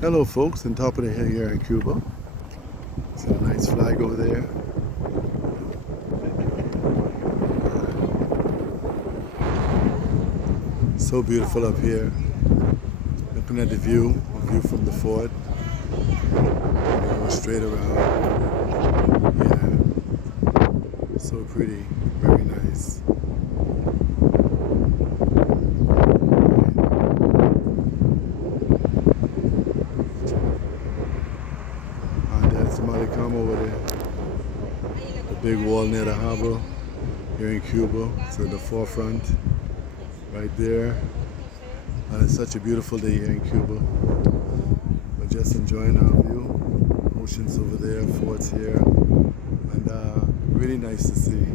Hello folks, on top of the hill here in Cuba. See a nice flag over there. So beautiful up here. Looking at the view from the fort. Go straight around. Yeah, so pretty, very nice. And that's Malicom over there. The big wall near the harbor here in Cuba. It's at the forefront, right there. And it's such a beautiful day here in Cuba. We're just enjoying our view. Oceans over there, forts here, and really nice to see.